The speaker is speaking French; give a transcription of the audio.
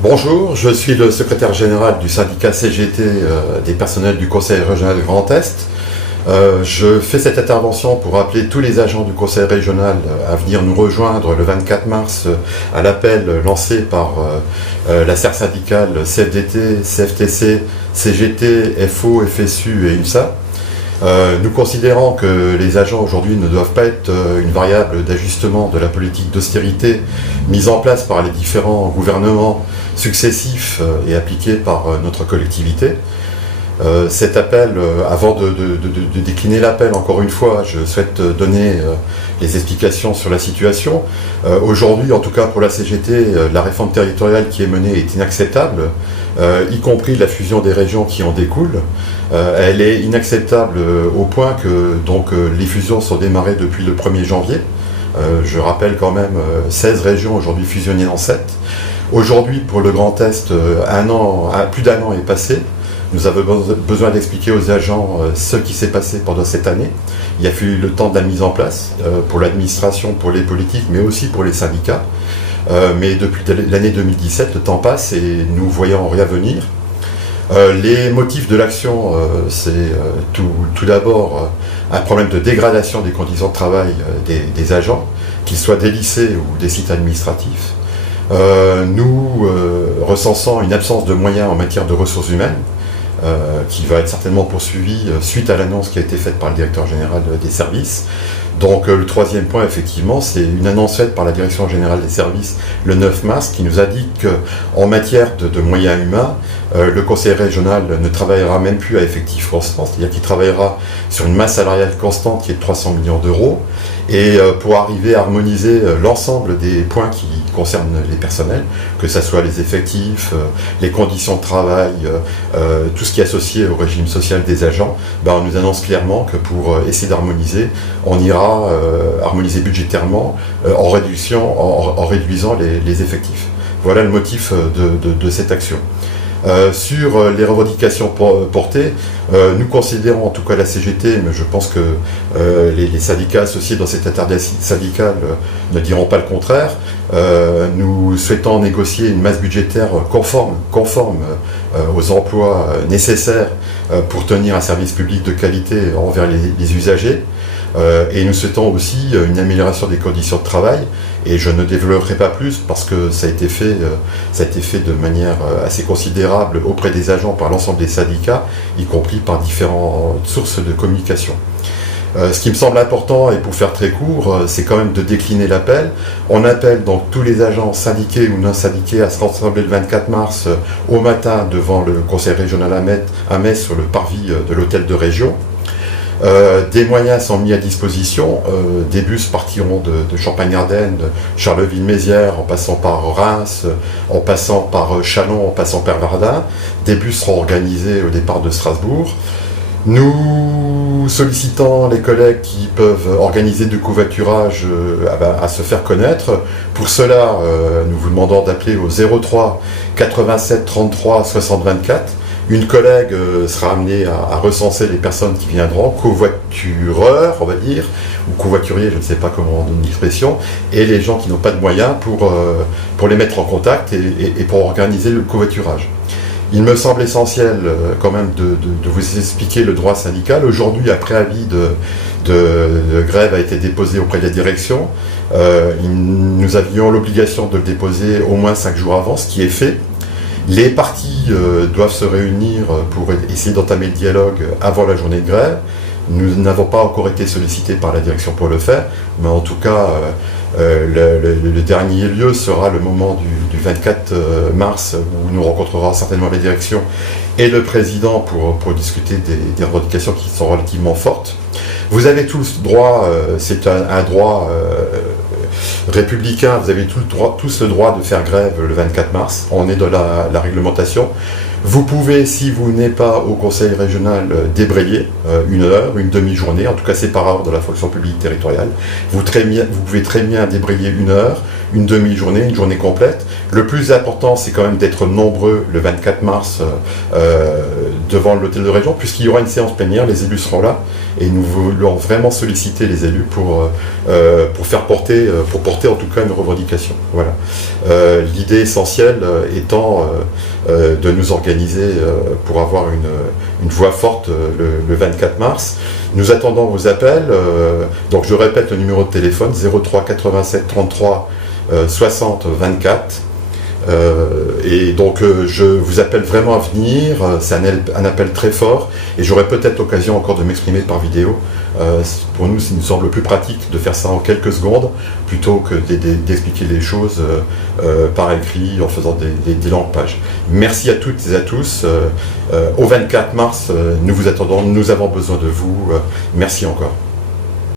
Bonjour, je suis le secrétaire général du syndicat CGT des personnels du Conseil régional Grand Est. Je fais cette intervention pour appeler tous les agents du Conseil régional à venir nous rejoindre le 24 mars à l'appel lancé par la serre syndicale CFDT, CFTC, CGT, FO, FSU et UNSA. Nous considérons que les agents aujourd'hui ne doivent pas être une variable d'ajustement de la politique d'austérité mise en place par les différents gouvernements successifs et appliqués par notre collectivité. Cet appel, avant de décliner l'appel, encore une fois, je souhaite donner les explications sur la situation. Aujourd'hui, en tout cas pour la CGT, la réforme territoriale qui est menée est inacceptable, y compris la fusion des régions qui en découle. Elle est inacceptable au point que les fusions sont démarrées depuis le 1er janvier. Je rappelle quand même 16 régions aujourd'hui fusionnées en 7. Aujourd'hui, pour le Grand Est, plus d'un an est passé. Nous avons besoin d'expliquer aux agents ce qui s'est passé pendant cette année. Il a fallu le temps de la mise en place pour l'administration, pour les politiques, mais aussi pour les syndicats. Mais depuis l'année 2017, le temps passe et nous voyons rien venir. Les motifs de l'action, c'est tout d'abord un problème de dégradation des conditions de travail des agents, qu'ils soient des lycées ou des sites administratifs. Nous recensons une absence de moyens en matière de ressources humaines, qui va être certainement poursuivie suite à l'annonce qui a été faite par le directeur général des services. Donc le troisième point, effectivement, c'est une annonce faite par la direction générale des services le 9 mars qui nous a dit qu'en matière de moyens humains, le conseil régional ne travaillera même plus à effectif constant, c'est-à-dire qu'il travaillera sur une masse salariale constante qui est de 300 millions d'euros, et pour arriver à harmoniser l'ensemble des points qui concernent les personnels, que ce soit les effectifs, les conditions de travail, tout ce qui est associé au régime social des agents, on nous annonce clairement que pour essayer d'harmoniser, on ira harmoniser budgétairement en réduisant les effectifs. Voilà le motif de cette action. Sur les revendications portées, nous considérons, en tout cas la CGT, mais je pense que les syndicats associés dans cette intersyndicale ne diront pas le contraire, nous souhaitons négocier une masse budgétaire conforme aux emplois nécessaires pour tenir un service public de qualité envers les usagers. Et nous souhaitons aussi une amélioration des conditions de travail, et je ne développerai pas plus parce que ça a été fait de manière assez considérable auprès des agents par l'ensemble des syndicats, y compris par différentes sources de communication. Ce qui me semble important, et pour faire très court, c'est quand même de décliner l'appel. On appelle donc tous les agents syndiqués ou non syndiqués à se rassembler le 24 mars au matin devant le conseil régional à Metz sur le parvis de l'hôtel de région. Des moyens sont mis à disposition, des bus partiront de Champagne-Ardenne, de Charleville-Mézières, en passant par Reims, en passant par Châlons, en passant par Verdun. Des bus seront organisés au départ de Strasbourg. Nous sollicitons les collègues qui peuvent organiser du covoiturage à se faire connaître. Pour cela, nous vous demandons d'appeler au 03 87 33 60 24. Une collègue sera amenée à recenser les personnes qui viendront, covoitureurs, on va dire, ou covoituriers, je ne sais pas comment on donne l'expression, et les gens qui n'ont pas de moyens pour les mettre en contact et pour organiser le covoiturage. Il me semble essentiel quand même de vous expliquer le droit syndical. Aujourd'hui, un préavis de grève a été déposé auprès de la direction. Nous avions l'obligation de le déposer au moins 5 jours avant, ce qui est fait. Les parties doivent se réunir pour essayer d'entamer le dialogue avant la journée de grève. Nous n'avons pas encore été sollicités par la direction pour le faire, mais en tout cas, le dernier lieu sera le moment du 24 mars, où nous rencontrerons certainement la direction et le président pour discuter des revendications qui sont relativement fortes. Vous avez tous droit, c'est un droit républicain, vous avez tous le droit de faire grève le 24 mars, on est dans la réglementation. Vous pouvez, si vous n'êtes pas au conseil régional, débrayer une heure, une demi-journée, en tout cas c'est par heure dans la fonction publique territoriale. Vous pouvez très bien débrayer une heure, une demi-journée, une journée complète. Le plus important, c'est quand même d'être nombreux le 24 mars devant l'hôtel de région, puisqu'il y aura une séance plénière, les élus seront là, et nous voulons vraiment solliciter les élus pour porter en tout cas une revendication. Voilà. L'idée essentielle étant de nous organiser pour avoir une voix forte le 24 mars. Nous attendons vos appels. Donc je répète le numéro de téléphone 03 87 33 60 24. Et donc je vous appelle vraiment à venir. C'est un appel très fort et j'aurai peut-être l'occasion encore de m'exprimer par vidéo. Pour nous, il nous semble plus pratique de faire ça en quelques secondes plutôt que d'expliquer les choses par écrit en faisant des longues pages. Merci à toutes et à tous. Au 24 mars, nous vous attendons, nous avons besoin de vous. Merci encore.